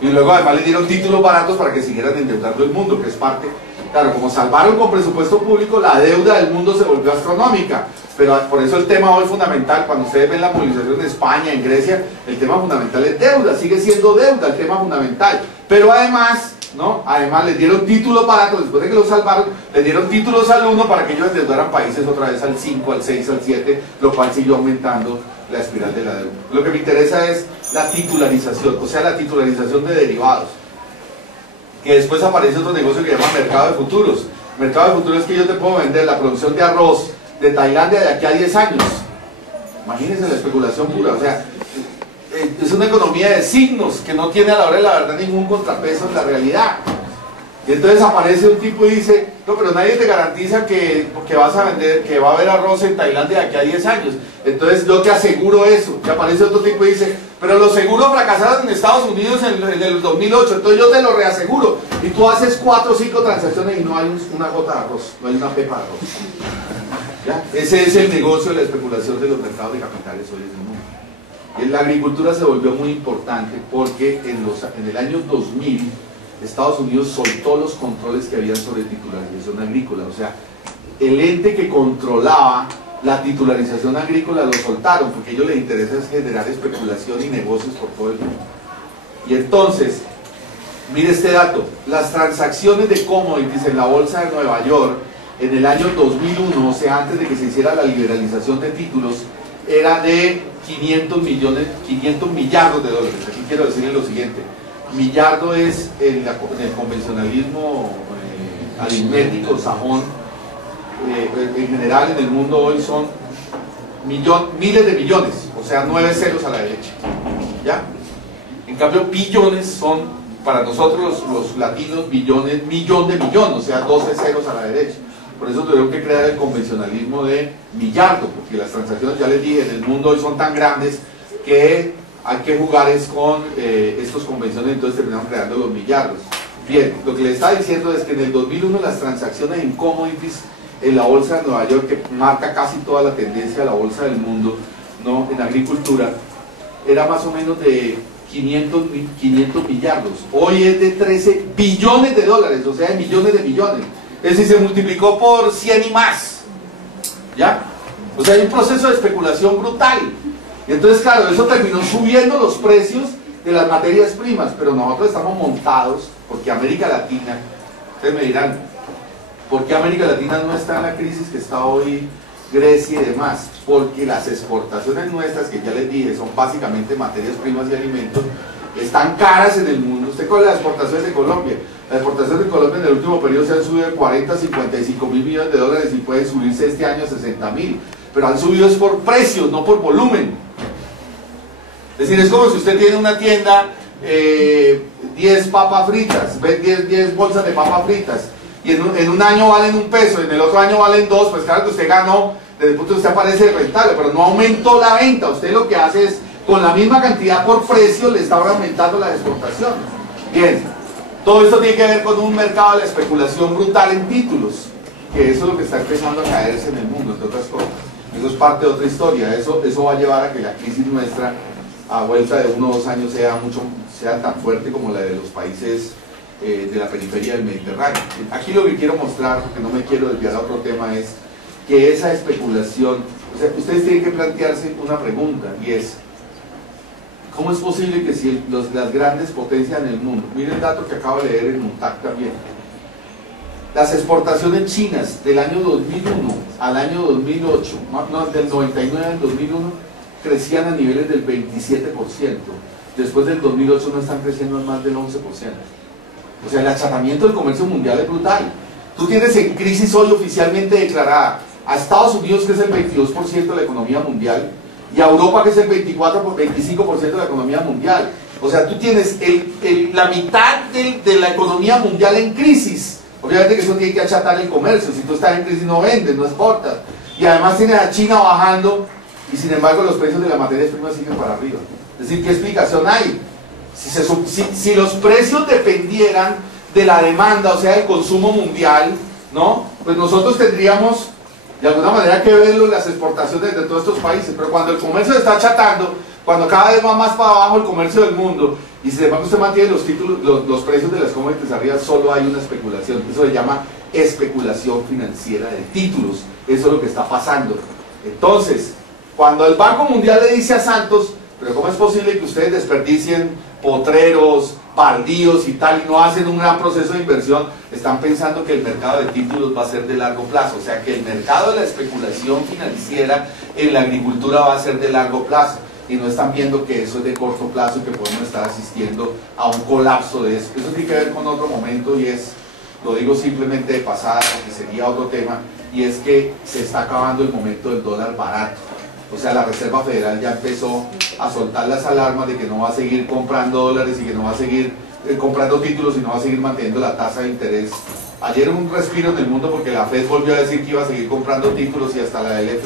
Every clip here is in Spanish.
Y luego además le dieron títulos baratos para que siguieran endeudando el mundo, que es parte, claro, como salvaron con presupuesto público, la deuda del mundo se volvió astronómica. Pero por eso el tema hoy fundamental, cuando ustedes ven la movilización en España, en Grecia, el tema fundamental es deuda, sigue siendo deuda el tema fundamental. Pero además, ¿no? Además les dieron títulos baratos, después de que los salvaron, les dieron títulos al 1 para que ellos endeudaran países otra vez al 5, al 6, al 7, lo cual siguió aumentando la espiral de la deuda. Lo que me interesa es la titularización, o sea, la titularización de derivados. Que después aparece otro negocio que se llama mercado de futuros. Mercado de futuros es que yo te puedo vender la producción de arroz de Tailandia de aquí a 10 años. Imagínense la especulación pura, o sea, es una economía de signos que no tiene a la hora de la verdad ningún contrapeso en la realidad. Y entonces aparece un tipo y dice, no, pero nadie te garantiza que vas a vender, que va a haber arroz en Tailandia de aquí a 10 años. Entonces yo te aseguro eso. Y aparece otro tipo y dice, pero los seguros fracasaron en Estados Unidos en el 2008, entonces yo te lo reaseguro. Y tú haces 4 o 5 transacciones y no hay una gota de arroz, no hay una pepa de arroz. ¿Ya? Ese es el negocio de la especulación de los mercados de capitales hoy en el mundo. Y la agricultura se volvió muy importante porque en el año 2000 Estados Unidos soltó los controles que habían sobre titularización agrícola. O sea, el ente que controlaba la titularización agrícola lo soltaron porque a ellos les interesa generar especulación y negocios por todo el mundo. Y entonces, mire este dato, las transacciones de commodities en la bolsa de Nueva York en el año 2001, o sea, antes de que se hiciera la liberalización de títulos, era de 500 millardos de dólares. Aquí quiero decirles lo siguiente, millardo es en el convencionalismo aritmético, sajón, en general en el mundo hoy son miles de millones, o sea, 9 ceros a la derecha, ¿ya? En cambio, billones son, para nosotros los latinos, billones, millón de millón, o sea, 12 ceros a la derecha. Por eso tuvieron que crear el convencionalismo de millardo, porque las transacciones, ya les dije, en el mundo hoy son tan grandes que hay que jugar es con estos convenciones, entonces terminaron creando los millardos. Bien, lo que les estaba diciendo es que en el 2001 las transacciones en commodities en la bolsa de Nueva York, que marca casi toda la tendencia de la bolsa del mundo, ¿no? En agricultura, era más o menos de 500 millardos. Hoy es de 13 billones de dólares, o sea, de millones de millones. Es decir, se multiplicó por 100 y más, ¿ya? O sea, hay un proceso de especulación brutal. Y entonces, claro, eso terminó subiendo los precios de las materias primas, pero nosotros estamos montados, porque América Latina, ustedes me dirán, ¿por qué América Latina no está en la crisis que está hoy Grecia y demás? Porque las exportaciones nuestras, que ya les dije, son básicamente materias primas y alimentos, están caras en el mundo. ¿Usted cuál es la exportación de Colombia? Las exportaciones de Colombia en el último periodo se han subido de 40 a 55 mil millones de dólares y pueden subirse este año a 60 mil. Pero han subido es por precios, no por volumen. Es decir, es como si usted tiene una tienda, 10 papas fritas, 10 bolsas de papas fritas, y en un año valen $1, en el otro año valen 2, pues claro que usted ganó, desde el punto de vista parece rentable, pero no aumentó la venta. Usted lo que hace es, con la misma cantidad por precio, le está aumentando la exportación. Bien, todo esto tiene que ver con un mercado de la especulación brutal en títulos, que eso es lo que está empezando a caerse en el mundo, entre otras cosas. Eso es parte de otra historia. Eso va a llevar a que la crisis nuestra, a vuelta de 1 o 2 años, sea tan fuerte como la de los países de la periferia del Mediterráneo. Aquí lo que quiero mostrar, porque no me quiero desviar a otro tema, es que esa especulación, o sea, ustedes tienen que plantearse una pregunta, y es, ¿cómo es posible que si las grandes potencias en el mundo, miren el dato que acabo de leer en UNTAC también, las exportaciones chinas del año 2001 al año 2008, no, del 99 al 2001, crecían a niveles del 27%, después del 2008 no están creciendo en más del 11%. O sea, el achatamiento del comercio mundial es brutal. Tú tienes en crisis hoy oficialmente declarada a Estados Unidos, que es el 22% de la economía mundial, y a Europa, que es el 25% de la economía mundial. O sea, tú tienes la mitad de la economía mundial en crisis. Obviamente que eso tiene que achatar el comercio. Si tú estás en crisis no vendes, no exportas. Y además tienes a China bajando, y sin embargo los precios de las materias primas siguen para arriba. Es decir, ¿qué explicación hay? Si los precios dependieran de la demanda, o sea, del consumo mundial, ¿no? Pues nosotros tendríamos de alguna manera que verlo en las exportaciones de todos estos países, pero cuando el comercio se está achatando, cuando cada vez va más para abajo el comercio del mundo, y sin embargo usted mantiene los títulos, los precios de las commodities arriba, solo hay una especulación. Eso se llama especulación financiera de títulos. Eso es lo que está pasando. Entonces, cuando el Banco Mundial le dice a Santos, pero ¿cómo es posible que ustedes desperdicien potreros, baldíos y tal, y no hacen un gran proceso de inversión? Están pensando que el mercado de títulos va a ser de largo plazo, o sea que el mercado de la especulación financiera en la agricultura va a ser de largo plazo, y no están viendo que eso es de corto plazo y que podemos estar asistiendo a un colapso de eso. Eso tiene que ver con otro momento, y es, lo digo simplemente de pasada porque sería otro tema, y es que se está acabando el momento del dólar barato. O sea, la Reserva Federal ya empezó a soltar las alarmas de que no va a seguir comprando dólares y que no va a seguir comprando títulos y no va a seguir manteniendo la tasa de interés. Ayer un respiro en el mundo porque la Fed volvió a decir que iba a seguir comprando títulos, y hasta la del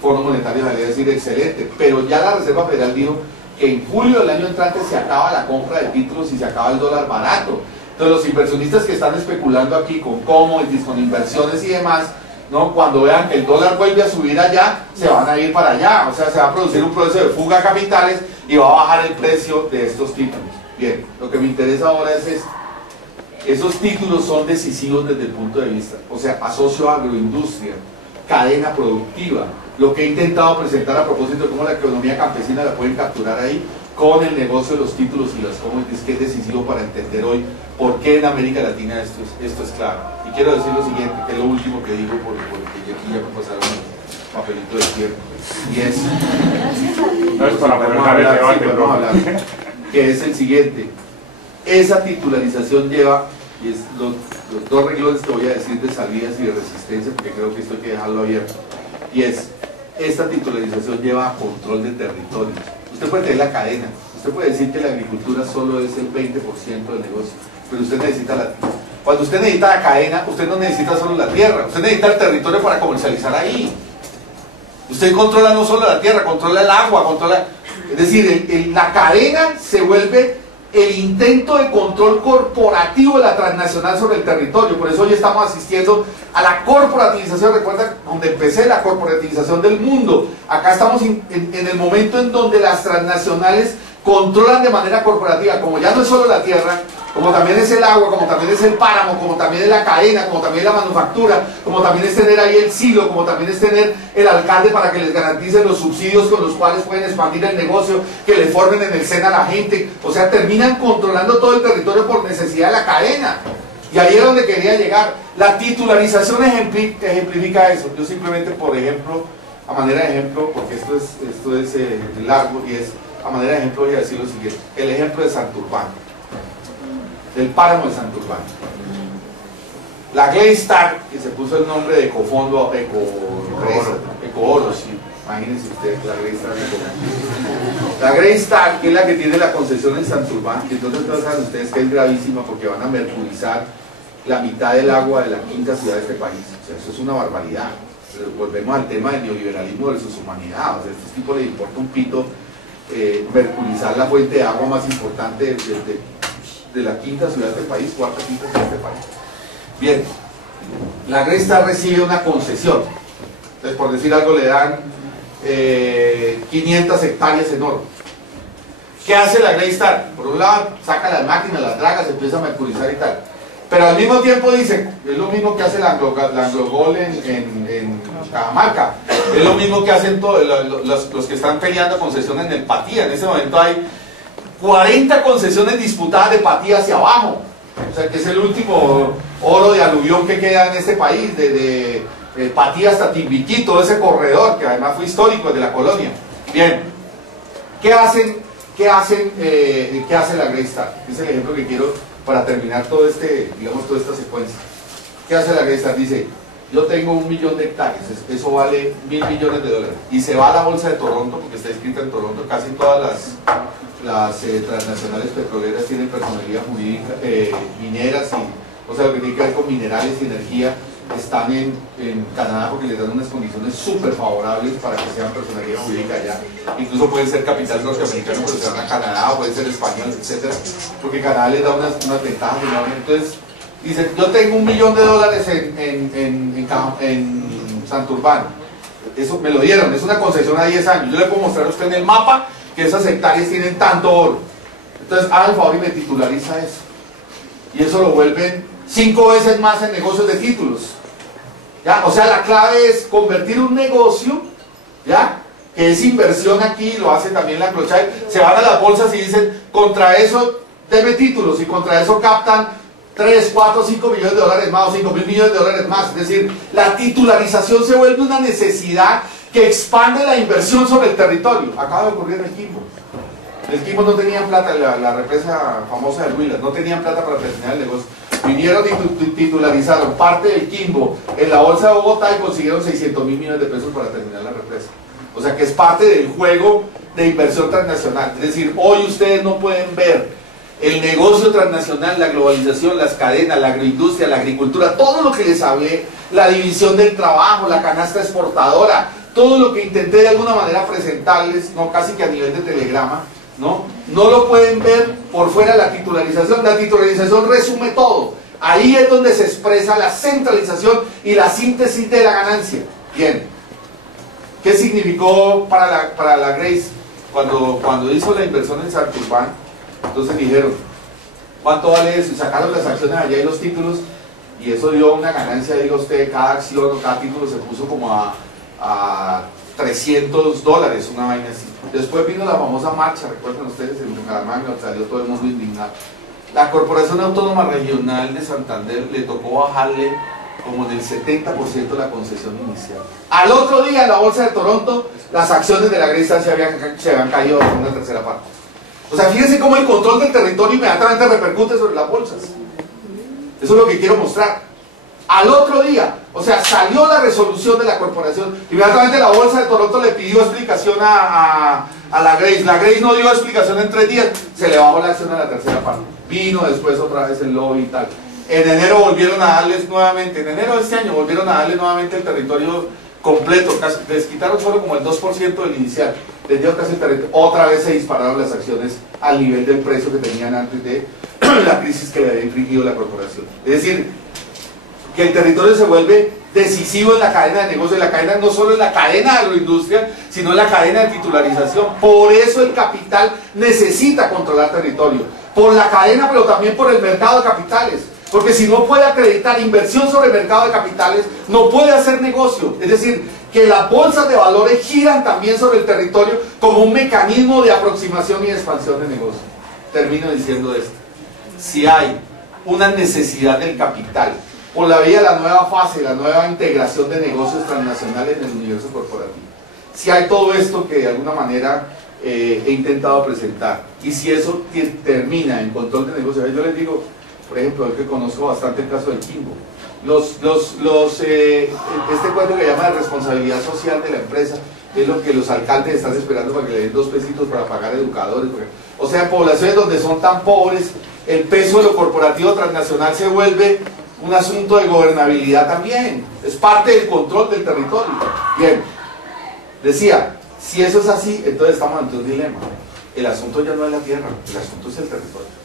Fondo Monetario salió a decir excelente, pero ya la Reserva Federal dijo que en julio del año entrante se acaba la compra de títulos y se acaba el dólar barato. Entonces los inversionistas que están especulando aquí con commodities, con inversiones y demás, ¿no? Cuando vean que el dólar vuelve a subir allá, se van a ir para allá, o sea, se va a producir un proceso de fuga de capitales y va a bajar el precio de estos títulos. Bien, lo que me interesa ahora es esto. Esos títulos son decisivos desde el punto de vista, o sea, asocio agroindustria, cadena productiva, lo que he intentado presentar a propósito de cómo la economía campesina la pueden capturar ahí, con el negocio de los títulos y las commodities, que es decisivo para entender hoy por qué en América Latina esto es clave. Y quiero decir lo siguiente, que es lo último que digo, porque aquí ya me pasaron el papelito de tiempo, y es... No es para poder el debate, que es el siguiente. Esa titularización lleva, y es los dos renglones que voy a decir de salidas y de resistencia, porque creo que esto hay que dejarlo abierto, y es, esta titularización lleva a control de territorios. Usted puede tener la cadena, usted puede decir que la agricultura solo es el 20% del negocio, pero usted necesita cuando usted necesita la cadena, usted no necesita solo la tierra, usted necesita el territorio para comercializar ahí. Usted controla no solo la tierra, controla el agua, es decir, la cadena se vuelve el intento de control corporativo de la transnacional sobre el territorio. Por eso hoy estamos asistiendo a la corporativización. Recuerda donde empecé, la corporativización del mundo. Acá estamos en el momento en donde las transnacionales controlan de manera corporativa, como ya no es solo la tierra, como también es el agua, como también es el páramo, como también es la cadena, como también es la manufactura, como también es tener ahí el silo, como también es tener el alcalde para que les garantice los subsidios con los cuales pueden expandir el negocio, que le formen en el SENA a la gente. O sea, terminan controlando todo el territorio por necesidad de la cadena. Y ahí es donde quería llegar. La titularización ejemplifica eso. Yo simplemente, por ejemplo, a manera de ejemplo, porque esto es largo, y es a manera de ejemplo voy a decir lo siguiente. El ejemplo de Santurbán, del páramo de Santurbán. La Greystar, que se puso el nombre de Ecofondo, Ecooro, sí. Imagínense ustedes, la Greystar. La Greystar, que es la que tiene la concesión en Santurbán, que entonces saben ustedes que es gravísima porque van a mercurizar la mitad del agua de la quinta ciudad de este país. O sea, eso es una barbaridad. Pero volvemos al tema del neoliberalismo versus humanidad. O sea, a estos tipos les importa un pito mercurizar la fuente de agua más importante de la quinta ciudad de este país, cuarta, quinta ciudad de este país. Bien, la Greystar recibe una concesión. Entonces, por decir algo, le dan 500 hectáreas en oro. ¿Qué hace la Greystar? Por un lado, saca las máquinas, las dragas, empieza a mercurizar y tal. Pero al mismo tiempo dice, es lo mismo que hace la Anglogol en Cajamarca, es lo mismo que hacen todos los que están peleando concesiones en el Patía. En ese momento hay 40 concesiones disputadas de Patía hacia abajo, o sea que es el último oro de aluvión que queda en este país, de Patía hasta Timbiquí, todo ese corredor que además fue histórico de la colonia. Bien, ¿qué hace la Greystar? Es el ejemplo que quiero para terminar todo toda esta secuencia. ¿Qué hace la Greystar? Dice, yo tengo 1 millón de hectáreas, eso vale $1.000 millones, y se va a la bolsa de Toronto, porque está escrita en Toronto. Casi todas las transnacionales petroleras tienen personalidad jurídica, mineras, o sea, lo que tiene que ver con minerales y energía, están en Canadá porque les dan unas condiciones súper favorables para que sean personalidad jurídica allá. Incluso pueden ser capital norteamericano, pero se van a Canadá, o pueden ser españoles, etc. Porque Canadá les da unas ventajas enormes. Entonces, Dicen, yo tengo $1 millón en Santurbán. Eso me lo dieron, es una concesión a 10 años. Yo le puedo mostrar a usted en el mapa que esas hectáreas tienen tanto oro. Entonces, haga el favor y me titulariza eso. Y eso lo vuelven 5 veces más en negocios de títulos. ¿Ya? O sea, la clave es convertir un negocio, ¿ya?, que es inversión aquí, lo hace también la Clochai, se van a las bolsas y dicen, contra eso deme títulos, y contra eso captan 3, 4, 5 millones de dólares más, o 5 mil millones de dólares más. Es decir, la titularización se vuelve una necesidad que expande la inversión sobre el territorio. Acaba de ocurrir en el Quimbo. En el Quimbo no tenían plata, la represa famosa de Huilas, no tenían plata para terminar el negocio. Vinieron y titularizaron parte del Quimbo en la bolsa de Bogotá y consiguieron 600 mil millones de pesos para terminar la represa. O sea que es parte del juego de inversión transnacional. Es decir, hoy ustedes no pueden ver el negocio transnacional, la globalización, las cadenas, la agroindustria, la agricultura, todo lo que les hablé, la división del trabajo, la canasta exportadora, todo lo que intenté de alguna manera presentarles, no casi que a nivel de telegrama, no lo pueden ver por fuera de la titularización. La titularización resume todo. Ahí es donde se expresa la centralización y la síntesis de la ganancia. Bien, ¿qué significó para la Grace cuando hizo la inversión en Santurbán? Entonces dijeron, ¿cuánto vale eso? Y sacaron las acciones allá y los títulos, y eso dio una ganancia, diga usted, cada acción o cada título se puso como a $300, una vaina así. Después vino la famosa marcha, recuerden ustedes, en Bucaramanga, salió todo el mundo indignado. La Corporación Autónoma Regional de Santander le tocó bajarle como del 70% la concesión inicial. Al otro día en la bolsa de Toronto, las acciones de la Grace se habían caído en una tercera parte. O sea, fíjense cómo el control del territorio inmediatamente repercute sobre las bolsas. Eso es lo que quiero mostrar. Al otro día, o sea, salió la resolución de la corporación, inmediatamente la bolsa de Toronto le pidió explicación a la Grace. La Grace no dio explicación en 3 días, se le bajó la acción a la tercera parte. Vino después otra vez el lobby y tal. En enero volvieron a darles nuevamente, en enero de este año volvieron a darle nuevamente el territorio completo, casi, les quitaron solo como el 2% del inicial, les dio casi el territorio, otra vez se dispararon las acciones al nivel del precio que tenían antes de la crisis que le había infligido la corporación. Es decir, que el territorio se vuelve decisivo en la cadena de negocio, la cadena no solo en la cadena de agroindustria, sino en la cadena de titularización. Por eso el capital necesita controlar territorio, por la cadena pero también por el mercado de capitales. Porque si no puede acreditar inversión sobre el mercado de capitales, no puede hacer negocio. Es decir, que las bolsas de valores giran también sobre el territorio como un mecanismo de aproximación y expansión de negocio. Termino diciendo esto. Si hay una necesidad del capital, por la vía de la nueva fase, la nueva integración de negocios transnacionales en el universo corporativo, si hay todo esto que de alguna manera he intentado presentar, y si eso termina en control de negocios, yo les digo, por ejemplo, yo que conozco bastante el caso del Quimbo, este cuento que llama de responsabilidad social de la empresa, es lo que los alcaldes están esperando para que le den 2 pesitos para pagar educadores. O sea, en poblaciones donde son tan pobres, el peso de lo corporativo transnacional se vuelve un asunto de gobernabilidad también, es parte del control del territorio. Bien, decía, si eso es así, entonces estamos ante un dilema. El asunto ya no es la tierra, el asunto es el territorio.